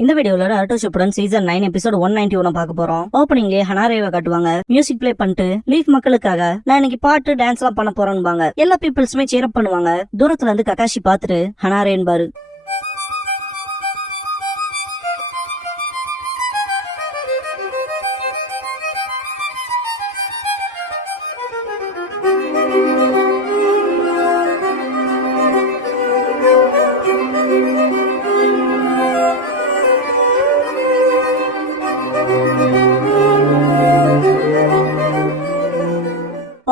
இந்த வீடியோல நாருட்டோ Shippuden season 9 episode 191 பார்க்க போறோம். ஓப்பனிங்லயே ஹனாரேவை காட்டுவாங்க. மியூசிக் ப்ளே பண்ணிட்டு லீஃப் மக்களுக்காக நான் இன்னைக்கு பாட்டு டான்ஸ் எல்லாம் பண்ண போறேன்பாங்க. எல்லா பீப்புள்ஸுமே சேர் அப் பண்ணுவாங்க. தூரத்துல இருந்து ககாஷி பாத்துட்டு ஹனாரேன்பாரு.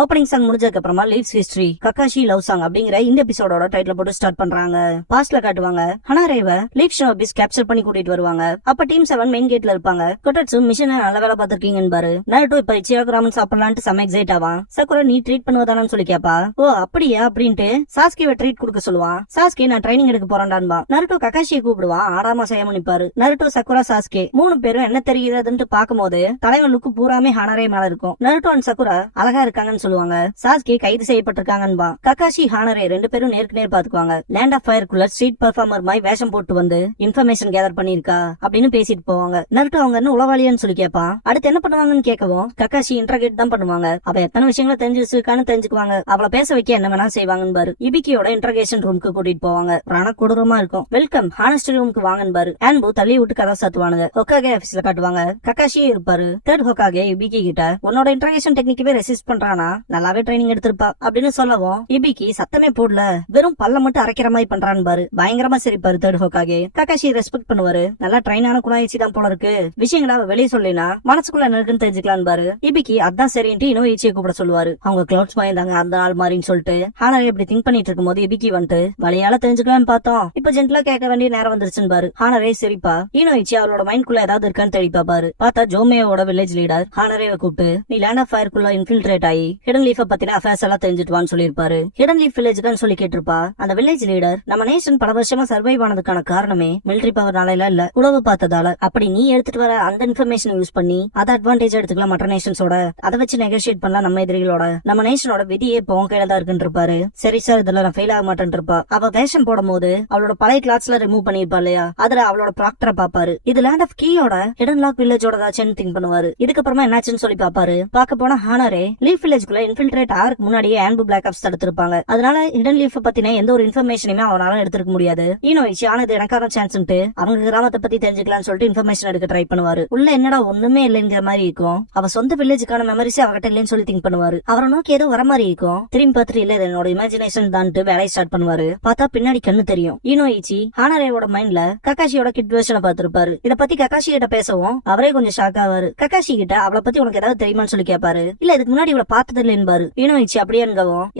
ஓப்பனிங் சாங் முடிஞ்சதுக்கு அப்புறமா leaves history Kakashi love song அப்படிங்கிற இந்த எபிசோடோட டைட்டில் போட்டு ஸ்டார்ட் பண்றாங்க. பாஸ்ட்ல காட்டுவாங்க ஹனாரேவை லீவ் ஷினோபிஸ் கேப்சர் பண்ணி கூட்டிட்டு வருவாங்க. அப்ப டீம் 7 மெயின் கேட்ல இருப்பாங்க. கொட்டட்சு மிஷனை நல்ல வேலை பார்த்திருக்கீங்கன்னு நாருட்டோ இப்ப இச்சியாகு ராமன் சாப்பிடலான்ட்டு செம எக்ஸைட் ஆவான். சக்குரா நீ ட்ரீட் பண்ணுவதானு சொல்லி கேப்பா. ஓ அப்படியா அப்படின்ட்டு சாஸ்கேவை ட்ரீட் கொடுக்க சொல்லுவான். சாஸ்கே நான் ட்ரைனிங் எடுக்க போறேன்டான்பா. நாருட்டோ ககாஷியை கூப்பிடுவான். ஆடாம செய்யாம நிப்பாரு. நாருட்டோ சக்குரா சாஸ்கே 3 பேரும் என்ன தெரியுதுன்னு பாக்கும்போது தலைவன் லுக்கு பூராமே ஹனாரே மேல இருக்கும். நாருட்டோ அண்ட் சக்குரா அழகா இருக்காங்கன்னு சொல்லுவாங்க. சாஸ்கே கைது செய்யப்பட்டிருக்காங்கன்பா. ககாஷி ஹானரே 2 பேரும் நேருக்கு நேர் பாத்துக்குவாங்க. லேண்ட் ஆஃப் ஃபயர்க்குள்ள ஸ்ட்ரீட் பெர்ஃபார்மர் மாதிரி வேஷம் போட்டு வந்து இன்ஃபர்மேஷன் கேதர் பண்ணிருக்கா அப்படின்னு பேசிட்டு போவாங்க. நாருட்டோ அவங்க என்ன உளவாளியான்னு சொல்லி கேட்பான். அடுத்து என்ன பண்ணுவாங்கன்னு கேட்கவும் ககாஷி இன்டர்கேட் தான் பண்ணுவாங்க. அவ எத்தனை விஷயங்களை தெரிஞ்சு வச்சிருக்கான்னு தெரிஞ்சுக்குவாங்க. அவளை பேச வைக்க என்ன வேணா செய்வாங்கன்னு பாரு. இபிக்கியோட இன்டர்கேஷன் ரூமுக்கு கூட்டிட்டு போவாங்க. ரண கொடூரமா இருக்கும். வெல்கம் ஹானஸ்டி ரூமுக்கு வாங்கன்னு பாரு. ஆன்பு தள்ளி விட்டு கதை சாத்துவானுங்க. ஹொக்காகே ஆபீஸ்ல காட்டுவாங்க. ககாஷியே இருப்பாரு. தேர்ட் ஹொக்காகே இபிக்கி கிட்ட உன்னோட இன்டர்கேஷன் டெக்னிக்கவே ரெசிஸ்ட் பண்றானா நல்லாவே ட்ரைனிங் எடுத்திருப்பா அப்படின்னு சொல்லவும் இபிக்கி சத்தமே போடல வெறும் பல்ல மட்டும் அரைக்கிற மாதிரி பண்றான்னு பாரு. பயங்கரமா சிரிப்பாரு தேர்ட் ஹொக்காகே. ககாஷி ரெஸ்பெக்ட் பண்ணுவாரு. நல்லா ட்ரைனான குணாயிச்சி தான் போல இருக்கு. விஷயங்கள வெளியே சொல்லினா மனசுக்குள்ள என்ன இருக்குன்னு தெரிஞ்சுக்கலாம் பாரு. இபிக்கி அதான் சரின்ட்டு இன்னும் ஈச்சியை கூப்பிட சொல்லுவாரு. அவங்க கிளவுட்ஸ் பயந்தாங்க அந்த நாள் மாதிரின்னு சொல்லிட்டு ஹானரே இப்படி திங்க் பண்ணிட்டு இருக்கும் போது இபிக்கி வந்துட்டு வழியால தெரிஞ்சுக்கலாம்னு பார்த்தோம். இப்ப ஜென்டலா கேட்க வேண்டிய நேரம் வந்துருச்சுன்னு பாரு. ஹானரே சரிப்பா. ஈனோயிச்சி அவளோட மைண்ட்குள்ள ஏதாவது இருக்கான்னு தேடிப்பா பாரு. பார்த்தா ஜோமேயோட வில்லேஜ் லீடர் ஹானரேவை கூப்பிட்டு நீ லேண்ட் ஆஃப் ஃபயர்க்குள்ள இன்ஃபில்ட்ரேட் ஆகி ஹிடன் லீஃப பத்தின அஃபேர்ஸ் எல்லாம் தெரிஞ்சுட்டுவான்னு சொல்லிருப்பாரு. ஹிடன் லீஃப் வில்லேஜ் தான் சொல்லி கேட்டிருப்பா. அந்த வில்லேஜ் லீடர் நம்ம நேஷன் பல வருஷமா சர்வைவ் ஆனதுக்கான காரணமே மிலிட்டரி பவர்னால இல்ல உளவு பார்த்ததால. அப்படி நீ எடுத்துட்டு வர அந்த இன்ஃபர்மேஷன் யூஸ் பண்ணி அதை அட்வான்டேஜ் எடுத்துக்கலாம் மற்ற நேஷன்ஸோட. அதை வச்சு நெகோசியேட் பண்ணலாம் நம்ம எதிரிகளோட. நம்ம நேஷனோட விதியே இப்போ கையில தான் இருக்குன்னு இருப்பாரு. சரி சார் இதுல நான் ஃபெயில் ஆக மாட்டேன் இருப்பா. அவ வேஷம் போடும் போது அவளோட பழைய கிளாஸ்ல ரிமூவ் பண்ணிருப்பா இல்லையா அதுல அவளோட ப்ராக்டரை பாப்பாரு. இது லேண்ட் ஆஃப் கீயோட ஹிடன் லாக் வில்லேஜோட தாச்சுன்னு திங்க் பண்ணுவாரு. இதுக்கப்புறமா என்னாச்சுன்னு சொல்லி பாப்பாரு. பார்க்க போனா ஹானரே லீஃப் வில்லேஜ்குள்ள இன்ஃபில்ட்ரேட் ஆருக்கு முன்னாடியே ஆன்பு பிளாக் ஆப்ஸ் தடுத்திருப்பாங்க. அதனால ஹிடன் லீஃப் பத்தின எந்த ஒரு இன்ஃபர்மேஷனுமே அவனால எடுத்துக்க முடியாது. ஈனோயிச்சி ஆனது எனக்கான சான்ஸ்ன்ட்டு அவங்க கிராமத்தை பத்தி தெரிஞ்சுக்கலாம்னு சொல்லிட்டு இன்ஃபர்மேஷன் எடுக்க ட்ரை பண்ணுவாரு. உள்ள என்னடா ஒண்ணுமே இல்லைங்கிற மாதிரி இருக்கும். அவ சொந்த வில்லேஜுக்கான மெமரிஸ் அவகிட்ட இல்லைன்னு சொல்லி திங்க் பண்ணுவாரு. அவரை நோக்கி ஏதோ வர மாதிரி இருக்கும். திரும்பி பார்த்துட்டு இல்ல என்னோட இமேஜினேஷன் தான்ட்டு வேலையை ஸ்டார்ட் பண்ணுவாரு. பார்த்தா பின்னாடி கண்ணு தெரியும். ஈனோயிச்சி ஹானரேவோட மைண்ட்ல ககாஷியோட கிட் வெர்ஷனை பார்த்திருப்பாரு. இத பத்தி ககாஷி கிட்ட பேசவும் அவரே கொஞ்சம் ஷாக் ஆவாரு. ககாஷி கிட்ட அவளை பத்தி உனக்கு ஏதாவது தெரியுமான்னு சொல்லி கேட்பாரு. இல்ல இதுக்கு முன்னாடி இவளை பார்த்தது இல்லைன்னு ஈனோயிச்சி அப்படியே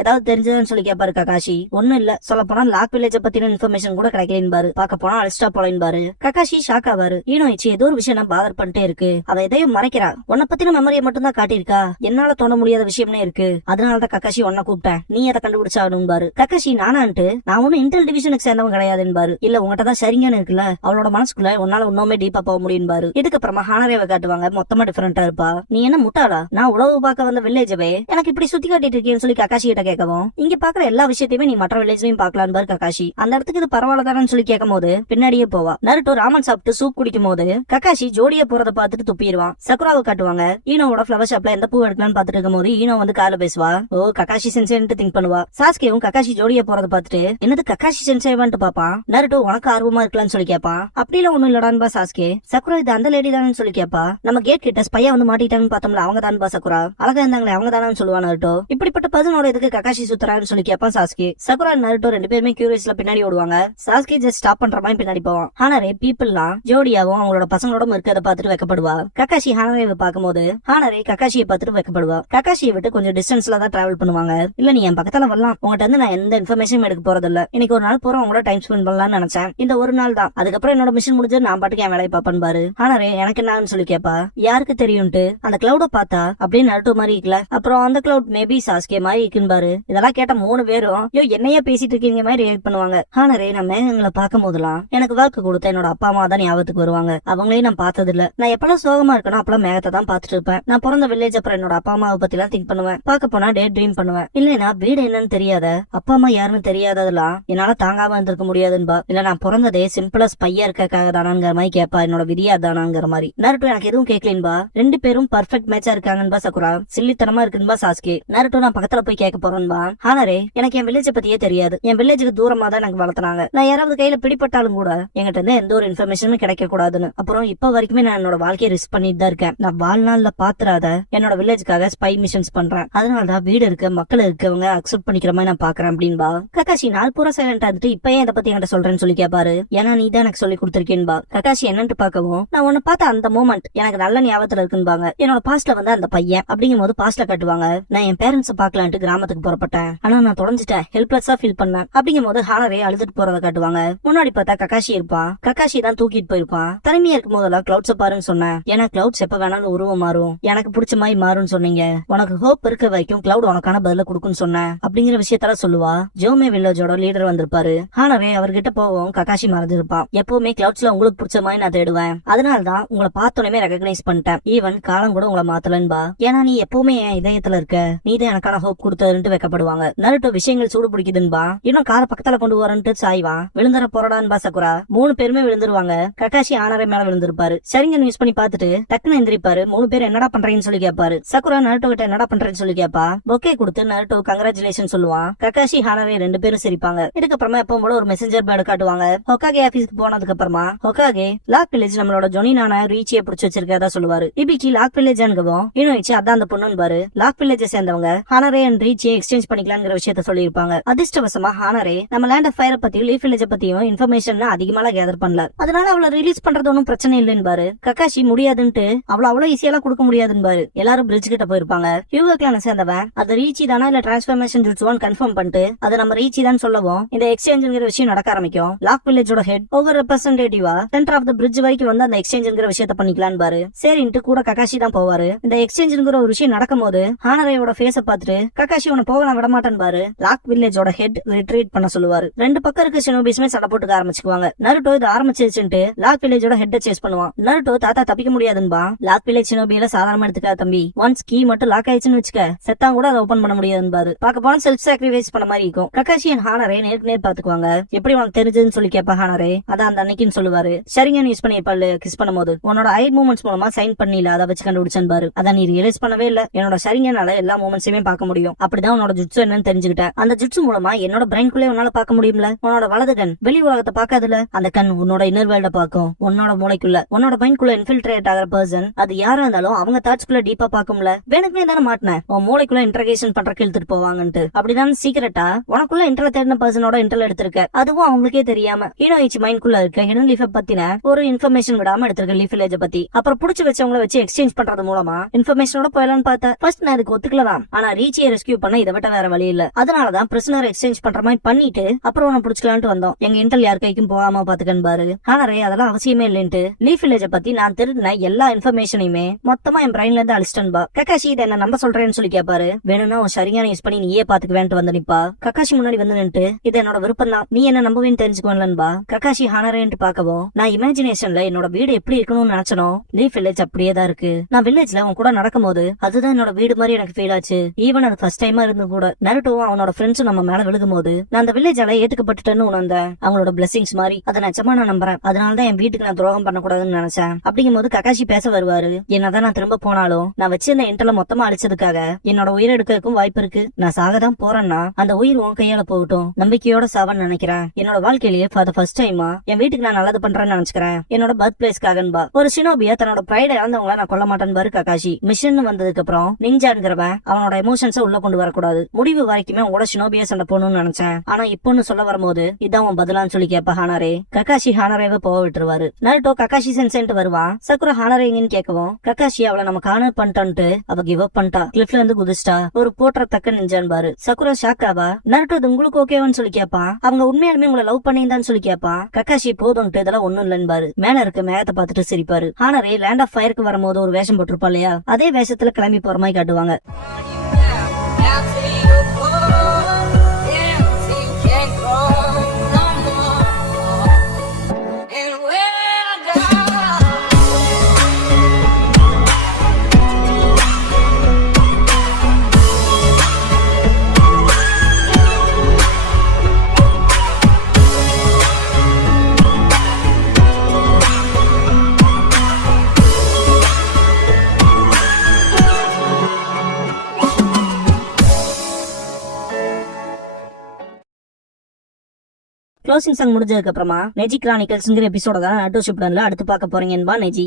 ஏதாவது தெரிஞ்சதுன்னு சொல்லி கேட்பாரு. ககாஷி ஒன்னும் இல்ல சொல்ல போனா லாக் வில்லேஜ் பத்தின இன்ஃபர்மேஷன் கூட கிடைக்கலன்னு பார்க்க போனா அல்ஸ்டா போலன்னு ககாஷி ஷாக் ஆவாரு. ஈனோயிச்சி ஏதோ ஒரு விஷயம் நான் பாதர் பண்ணிட்டே இருக்கு. அவ எதையும் மறைக்கிறா. உன்னை பத்தின மெமரியை மட்டும் தான் காட்டியிருக்கா. என்னால தோண முடியாத விஷயம்னே இருக்கு. அதனாலதான் ககாஷி உன்ன கூப்பிட்டேன். நீ அதை கண்டுபிடிச்சாகணும் பாரு. ககாஷி நானான்ட்டு நான் ஒன்னும் இன்டெல் டிவிஷனுக்கு சேர்ந்தவன் கிடையாதுன்னு பாரு. இல்ல உங்ககிட்ட தான் சரிங்கன்னு இருக்குல்ல அவளோட மனசுக்குள்ள உன்னால இன்னுமே டீப்பா போக முடியும் பாரு. இதுக்கப்புறமா ஹானரேவை காட்டுவாங்க. மொத்தமா டிஃபரெண்டா இருப்பா. நீ என்ன முட்டாளா? நான் உழவு பார்க்க வந்த வில்லேஜவே எனக்கு இப்படி சுத்தி காட்டிட்டு இருக்கேன்னு சொல்லி ககாஷி கிட்ட கேட்கவும் இங்க பாக்குற எல்லா விஷயத்தையுமே நீ மற்ற வில்லேஜ்லயும் பாக்கலாம் பாரு ககாஷி. அந்த இடத்துக்கு இது பரவாயில்லதானு சொல்லி கேட்கும் போது பின்னாடியே போவா. நாருட்டோ ராமன் சாப்பிட்டு சூப் குடிக்கும் போது ககாஷி ஜோடியா போறத பாத்துட்டு துப்பிடுவான். சக்குராவை காட்டுவாங்க. ஈனோவோட ஃபிளவர் ஷாப்ல எந்த பூ எடுக்கலாம்னு பாத்துட்டு இருக்கும் போது ஈனோ வந்து கால பேசுவா. ஓ ககாஷி சென்சேன்னு திங்க் பண்ணுவா. சாஸ்கேவும் ககாஷி ஜோடியா போறத பாத்துட்டு என்னது ககாஷி சென்சேவான்ட்டு பாப்பான். நாருட்டோ உனக்கு ஆர்வமா இருக்கலாம்னு சொல்லி கேட்பான். அப்படிலாம் ஒண்ணும் இல்லடான்பா சாஸ்கே. சக்குரா இது அந்த லேடி தானு சொல்லி கேட்பா. நம்ம கேட் கிட்ட ஸ்பையா வந்து மாட்டிட்டாங்கன்னு பார்த்தோம்ல அவங்க தான்பா சக்குரா. அழகா இருந்தாங்களே அவங்க தானு சொல்லுவா நாருட்டோ. இப்படிப்பட்ட பதனோட இதுக்கு ககாஷி சுத்தரான்னு சொல்லி கேட்பான் சாஸ்கே. சக்குரா நாருட்டோ 2 பேருமே கியூரியஸ்ல பின்னாடி ஓடுவாங்க. சாஸ்கே ஜஸ்ட் ஸ்டாப் பண்ற மாதிரி பின்னாடி போவான். ஹானரே பீப்புள்லாம் ஜோடியாவும் அவங்களோட பசங்களோட இருக்கிறத பாத்துட்டு வைக்கப்படுவா. ககாஷி ஹானரேவை பார்க்கும்போது ஹானரே ககாஷியை பார்த்துட்டு வைக்கப்படுவா. ககாஷியை விட்டு கொஞ்சம் டிஸ்டன்ஸ்ல தான் டிராவல் பண்ணுவாங்க. இல்ல நீ என் பக்கத்துல வரலாம். உங்ககிட்ட இருந்து நான் எந்த இன்ஃபர்மேஷன் எடுக்க போறது இல்ல. இன்னைக்கு ஒரு நாள் போறோம் உங்களோட டைம் ஸ்பெண்ட் பண்ணலாம்னு நினைச்சேன். இந்த ஒரு நாள் தான். அதுக்கப்புறம் என்னோட மிஷன் முடிஞ்சு நான் பாட்டுக்கு என் வேலையை பாப்பேன் பாரு. ஹானரே எனக்கு என்னன்னு சொல்லி கேப்பா. யாருக்கு தெரியும்ட்டு அந்த கிளவுட பார்த்தா அப்படியே நருட்டோ மாதிரி இருக்கல. அப்புறம் அந்த கிளவுட் மேபி சாஸ்கே மாதிரி இருக்குன்னு பாரு. இதெல்லாம் கேட்ட 3 பேரும் யோ என்னையே பேசிட்டு இருக்கீங்க மாதிரி ரியாக்ட் பண்ணுவாங்க. ஹானரே நான் மேகங்களை பார்க்கும் போதெல்லாம் எனக்கு வாக்கு கொடுத்த என்னோட அப்பா அம்மா தான் ஞாபகத்துக்கு வருவாங்க. அவங்களையும் நான் பார்த்தது இல்ல. நான் எப்பெல்லாம் சோகமா இருக்கணும் அப்பெல்லாம் மேகத்தை தான் பார்த்துட்டு இருப்பேன். நான் பிறந்த வில்லேஜ் அப்புறம் என்னோட அப்பா அம்மாவை பத்தி எல்லாம் திங்க் பண்ணுவேன். பார்க்க போனா டே ட்ரீம் பண்ணுவேன். இல்லைன்னா வீடு என்னன்னு தெரியாத அப்பா அம்மா யாருன்னு தெரியாததெல்லாம் என்னால தாங்காம இருந்திருக்க முடியாதுன்பா. இல்ல நான் பிறந்ததே சிம்பிளா ஸ்பையா இருக்கக்காக தானாங்கிற மாதிரி கேப்பா. என்னோட விதியா தானாங்கிற மாதிரி. நருட்டோ எனக்கு எதுவும் கேட்கலன்பா. 2 பேரும் பர்ஃபெக்ட் மேட்சா இருக்காங்கன்பா சக்குரா. சில்லித்தனமா இருக்குன்பா சாஸ்கே. நருட்டோ நான் பக்கத்துல போய் கேட்க போறேன்பா. ஹானரே எனக்கு என் வில்லேஜ் பத்தியே தெரியாது. என் வில்லேஜுக்கு தூரமா தான் எனக்கு வளர்த்துனாங்க. நான் யாராவது கையில பிடிப்பட்டாலும் கூட என்கிட்ட இருந்து எந்த ஒரு இன்ஃபர்மேஷனும் கிடைக்க கூடாதுன்னு. அப்புறம் இப்ப வரைக்குமே நான் என்னோட வாழ்க்கையை ரிஸ்க் பண்ணிட்டு தான் இருக்கேன். நான் வாழ்நாள்ல பாத்துறாத என்னோட வில்லேஜுக்காக ஸ்பை மிஷன்ஸ் பண்றேன். அதனாலதான் வீடு இருக்க மக்கள் இருக்கவங்க அக்செப்ட் பண்ணிக்கிற மாதிரி நான் பாக்குறேன் அப்படின்பா. ககாஷி நாள் பூரா சைலண்டா இருந்துட்டு இப்ப ஏன் இதை பத்தி என்கிட்ட சொல்றேன்னு சொல்லி கேப்பாரு. ஏன்னா நீ தான் எனக்கு சொல்லி கொடுத்திருக்கேன்பா. ககாஷி என்னன்னு பாக்கவும் நான் உன்னை பார்த்த அந்த மூமெண்ட் எனக்கு நல்ல ஞாபகத்துல இருக்குன்பாங்க. என்னோட பாஸ்ட்ல வந்து அந்த பையன் அப்படிங்கும் போது பாஸ்ட்ல காட்டுவாங்க. நான் என் பேரண்ட்ஸ் பாக்கலான்ட்டு கிராமத்துக்கு புறப்பட்டேன். ஆனா நான் தொடஞ்சிட்டேன். ஹெல்ப்லெஸ்ஸா ஃபீல் பண்ணேன். அப்படிங்கும் போது ஹானரே அழுதுட்டு போறத காட்டுவாங்க. முன்னாடி பார்த்தா ககாஷி இருப்பான். ககாஷி தான் தூக்கிட்டு போயிருப்பான். தனிமையா இருக்கும் போதெல்லாம் கிளவுட்ஸ் பாருன்னு சொன்னேன். ஏன்னா கிளவுட்ஸ் எப்ப வேணாலும் உருவம் மாறும். எனக்கு பிடிச்ச மாதிரி மாறும்னு சொன்னீங்க. உனக்கு ஹோப் இருக்க வரைக்கும் கிளவுட் உனக்கான பதில கொடுக்குன்னு சொன்னேன் அப்படிங்கிற விஷயத்தால சொல்லுவா. ஜோமே வில்லேஜோட லீடர் வந்திருப்பாரு. ஹானரே அவர்கிட்ட போவோம். ககாஷி மறந்துருப்பான். எப்பவுமே கிளவுட்ஸ்ல உங்களுக்கு பிடிச்ச மாதிரி நான் தேடுவேன். அதனாலதான் உங்களை பார்த்தோன்னே ரெகக்னைஸ் பண்ணிட்டேன். ஈவன் காலம் கூட உங்களை மாத்தலன்பா. ஏன்னா நீ எப்பவுமே என் இதயத்துல இருக்க. நீதான் எனக்கான ஹோப் கொடுத்ததுன்ட்டு வைக்கப்படுவாங்க. நருட்டோ விஷயங்கள் சூடு பிடிக்குதுன்பா. இன்னும் கார பக்கத்துல கொண்டு வரன்ட்டு சாய்வான். விழுந்துற போறடான்பா சக்குரா. 3 பேருமே விழுந்துருவாங்க. ககாஷி ஹானரே மேல விழுந்திருப்பாரு. சரிங்க யூஸ் பண்ணி பார்த்துட்டு டக்குன்னு எந்திரிப்பாரு. 3 பேர் என்னடா பண்றீங்கன்னு சொல்லி கேட்பாரு. சக்குரா நருட்டோ கிட்ட என்னடா பண்றேன்னு சொல்லி கேப்பா. பொக்கே கொடுத்து நருட்டோ கங்க்ராச்சுலேஷன் சொல்லுவான். ககாஷி ஹானரே 2 பேரும் சிரிப்பாங்க. இதுக்கப்புறமா எப்பவும் போல ஒரு மெசஞ்சர் பேர்டு காட்டுவாங்க. ஹொக்காகே ஆபீஸ்க்கு போனதுக்கு அப்புறமா ஹொக்காகே லாக் வில்லேஜ் நம்மளோட ஜொனினான ரீச்சியை பிடிச்சு வச்சிருக்கதா சொல்லுவாரு. இபிக்கு லாக் வில்லேஜ் அனுகவும் இன்னும் வச்சு அதான் அந்த பொண்ணுன்னு பாரு. லாக் வில்லேஜ் சேர்ந்தவங்க ஹானரே அண்ட் ரீச்சியை எக்ஸ்சேஞ்ச் பண்ணிக்கலாங்கிற விஷயத்த சொல்லியிருப்பாங்க. அதிர்ஷ்டவசமா ஹானரே நம்ம லேண்ட் ஆஃப் ஃபயர் பத்தியும் லீஃப் வில்லேஜ் பத்தியும் இன்ஃபர்மேஷன் அதிகமா கேதர் பண்ணல. அதனால அவளை ரிலீஸ் பண்றது ஒன்னும் பிரச்சனை இல்லைன்னு பாரு. ககாஷி முடியாதுன்ட்டு அவ்வளவு ஈஸியெல்லாம் கொடுக்க முடியாதுன்னு பாரு. எல்லாரும் பிரிட்ஜ் கிட்ட போயிருப்பாங்க. ஹியூகோ கிளான சேர்ந்தவன் அது ரீச்சி தானா இல்ல டிரான்ஸ்ஃபர்மேஷன் ஜுட்சுவான்னு கன்ஃபார்ம் பண்ணிட்டு அது நம்ம ரீச்சி தான் சொல்லவும் இந்த எக்ஸ்சேஞ்சுங்கிற விஷயம் நடக்க ஆரம்பிக்கும். லாக் வில்லேஜோட ஹெட் ஒவ்வொரு ரெப்ரசன்டேட்டிவா சென்டர் ஆஃப் த பிரிட்ஜ் வரைக்கும் வந்து அந்த எக்ஸ்சேஞ்சுங்கிற விஷயத்த பண்ணிக்கலான்னு பாரு. சரின்ட்டு கூட ககாஷி தான் போவாரு. இந்த எக்ஸ்சேஞ்சுங்கிற ஒரு விஷயம் நடக்கும் போது ஹானரேயோட ஃபேஸ பார்த்துட்டு ககாஷி உன போக நான் விட மாட்டேன்னு பாரு. லாக் வில்லேஜோட ஹெட் ரிட்ரீட் பண்ண சொல்லுவாரு. 2 பக்கம் இருக்க ஷினோபிஸ்மே சண்டை போட்டுக்க ஆரம்பிச்சுக்குவாங்க. நருட்டோ இது ஆரம்பிச்சிருச்சுட்டு லாக் வில்லேஜோட ஹெட் சேஸ் பண்ணுவான். நருட்டோ தாத்தா தப்பிக்க முடியாதுன்பா. லாக் வில்லேஜ் ஷினோபியில சாதாரணமா எடுத்துக்கா தம்பி. ஒன்ஸ் கீ மட்டும் லாக் ஆயிடுச்சுன்னு வச்சுக்க செத்தா கூட அதை ஓபன் பண்ண முடியாதுன்னு பாக்க போனா செல்ஃப் சாக்ரிஃபைஸ் பண்ண மாதிரி இருக்கும். ககாஷி அண்ட் ஹானரே நேருக்கு நேர் பாத்துக்குவாங்க. எப்படி உனக்கு தெரிஞ்சதுன்னு சொல்லி கேப்பா ஹானரே. அதான் அந்த அன்னைக்குன்னு சொல்லுவாரு. சரிங்க யூஸ் பண்ணி கிஸ் பண்ணும்போது உன்னோட ஐ மூவ்மெண்ட்ஸ் மூலமா சைன் பண்ணல அதை வச்சு கண்டுபிடிச்சேன் பாரு. அதான் நீ ரியலைஸ் பண்ணவே இல்ல. என்னோட சரிங்கனால எல்லா மூமெண்ட்ஸையுமே பார்க்க முடியும். அப்படிதான் உன்னோட ஜுட்சு என்னன்னு தெரிஞ்சுக்கிட்டேன். அந்த ஜுட்சு மூலமா என்னோட பிரைன்குள்ளே உன்னால பார்க்க முடியும்ல. உன்னோட வலது கண் வெளி உலகத்தை பார்க்காதுல. அந்த கண் உன்னோட இன்னர் வேர்ல்ட பார்க்கும். உன்னோட மூளைக்குள்ள உன்னோட மைண்ட்குள்ள இன்ஃபில்ட்ரேட் ஆகிற பர்சன் அது யாரா இருந்தாலும் அவங்க தாட்ஸ்குள்ள டீப்பா பார்க்கும்ல. வேணுக்குமே தானே மாட்டினேன் உன் மூளைக்குள்ள இன்டர்கேஷன் பண்றக்கு இழுத்துட்டு போவாங்கன்ட்டு. அப்படிதான் சீக்கிரட்டா உனக்குள்ள இன்டர்ல தேடின பர்சனோட இன்டர்ல எடுத்திருக்க. அதுவும் அவங்களுக்கே தெரியாம ஹீரோயிச் மைண்ட்குள்ள இருக்க ஹிடன் லீஃப் பத்தின ஒரு இன்ஃபர்மேஷன் விடாம எடுத்திருக்க லீஃப் வில்லேஜ் பத்தி. அப்புறம் புடிச்சு வச்சவங்கள வச்சு எக்ஸ்சேஞ்ச் பண்றது மூலமா இன்ஃபர்மேஷனோட போயலான்னு பார்த்தா ஃபர்ஸ்ட் நான் இதுக்கு ஒத்துக்கலாம். ஆனா ரீச்சியை ரெஸ்கியூ பண்ண இதை விட்ட வேற வழி இல்ல. அதனாலதான் பிரிசனர் எக்ஸ்சேஞ்ச் பண்ற மாதிரி பண்ணிட்டு அப்புறம் உன புடிச்சுக்கலான்ட்டு வந்தோம். எங்க இன்டெல் யார் கைக்கும் போகாம பாத்துக்கன்னு பாரு. ஹானரே அதெல்லாம் அவசியமே இல்லைன்ட்டு லீஃப் வில்லேஜ பத்தி நான் தெரிஞ்ச எல்லா இன்ஃபர்மேஷனையுமே மொத்தமா என் பிரைன்ல இருந்து அழிச்சிட்டன்பா. ககாஷி இதை என்ன நம்ப சொல்றேன்னு சொல்லி கேப்பாரு. வேணும்னா உன் சரியான யூஸ் பண்ணி நீயே பாத்துக்குவேன்ட்டு வந்து நிப்பா. ககாஷி முன்னாடி வந்து நின்று இது என்னோட விருப்பம் தான், நீ என்ன நம்பவேன்னு தெரிஞ்சுக்கோன்லன்பா. ககாஷி ஹானரேன்ட்டு பாக்கவும் நான் இமேஜினேஷன்ல என்னோட வீடு எப்படி இருக்கணும்னு நினைச்சனோ லீஃப் வில்லேஜ் அப்படியே தான் இருக்கு. நான் வில்லேஜ்ல உன் கூட நடக்கும் போது அதுதான் என்னோட வீடு மாதிரி எனக்கு ஃபீல் ஆச்சு. ஈவன் அது ஃபர்ஸ்ட் டைமா இருந்து கூட நருட்டோவும் அவனோட ஃப்ரெண்ட்ஸும் நம்ம மேல விழுகும் போது நான் அந்த வில்லேஜால ஏத்துக்கப்பட்டுட்டேன்னு உணர்ந்தேன். அவங்களோட பிளெஸிங்ஸ் மாதிரி அதை நிச்சயமா நான் நம்புறேன். அதனாலதான் என் வீட்டுக்கு நான் துரோகம் பண்ணக்கூடாதுன்னு நினைச்சேன். அப்படிங்கும் போது ககாஷி பேச வருவாரு. என்னதான் நான் திரும்ப போனாலும் நான் வச்சிருந்த இன்டர்ல மொத்தமா அழிச்சதுக்காக என்னோட உயிர் எடுக்கிறதுக்கும் வாய்ப்பு இருக்கு. நான் சாகதான் போறேன்னா அந்த உயிர் உன் கையால போகட்டும். நம்பிக்கையோட சாவன்னு நினைக்கிறேன். என்னோட வாழ்க்கையிலேயே ஃபார் த ஃபர்ஸ்ட் டைமா என் வீட்டுக்கு நான் நல்லது பண்றேன்னு நினைச்சுக்கிறேன். என்னோட பர்த் பிளேஸ்க்காகன்பா. ஒரு ஷினோபியா தன்னோட பிரைட இழந்தவங்கள நான் கொல்ல மாட்டேன் பாரு ககாஷி. மிஷன் வந்ததுக்கு அப்புறம் நிஞ்சாங்கிறவன் அவனோட எமோஷன்ஸ உள்ள கொண்டு வரக்கூடாது. முடிவு வரைக்குமே உங்களோட ஷினோபியா சண்டை போகணும்னு நினைச்சேன். ஆனா இப்போன்னு சொல்ல வரும்போது இதான் உன் பதிலான்னு சொல்லி கேப்ப ஹானரே. ககாஷி ஹானரேவை போக விட்டுருவாரு. நருட்டோ ககாஷி சென்சென்ட் வருவான். சக்குரா ஹானரேங்கன்னு கேட்கவும் ககாஷி அவளை நம்ம காண பண்ணிட்டான்ட்டு அவ கிவ் அப் பண்ணிட்டா. கிளிஃப்ல இருந்து குதிச்சிட்டா. ஒரு போற்ற தக்க நிஞ்சான் பாரு. சக்குரா ஷாக்காவா. நருட்டோ இது உங்களுக்கு ஓகேவான்னு சொல்லி கேட்பான். அவங்க உண்மையாலுமே உங்களை லவ் பண்ணியிருந்தான்னு சொல்லி கேட்பான். ககாஷி போதும்ட்டு இதெல்லாம் ஒண்ணும் இல்லன்னு பாரு. மேல இருக்க மேகத்தை பார்த்துட்டு சிரிப்பாரு. ஹானரே லேண்ட் ஆஃப் ஃபயருக்கு வரும்போது ஒரு வேஷம் போட்டிருப்பா இல்லையா, அதே வேஷத்துல கிளம்பி போற மாதிரி காட்டுவாங்க. க்ளோசிங் சாங் முடிஞ்சதுக்கு அப்புறமா நெஜி கிரானிக்கல்ஸ்ங்கிற எபிசோட தான் நட்டோ ஷிப்டன்ல அடுத்து பார்க்க போறீங்க என்பா நெஜி.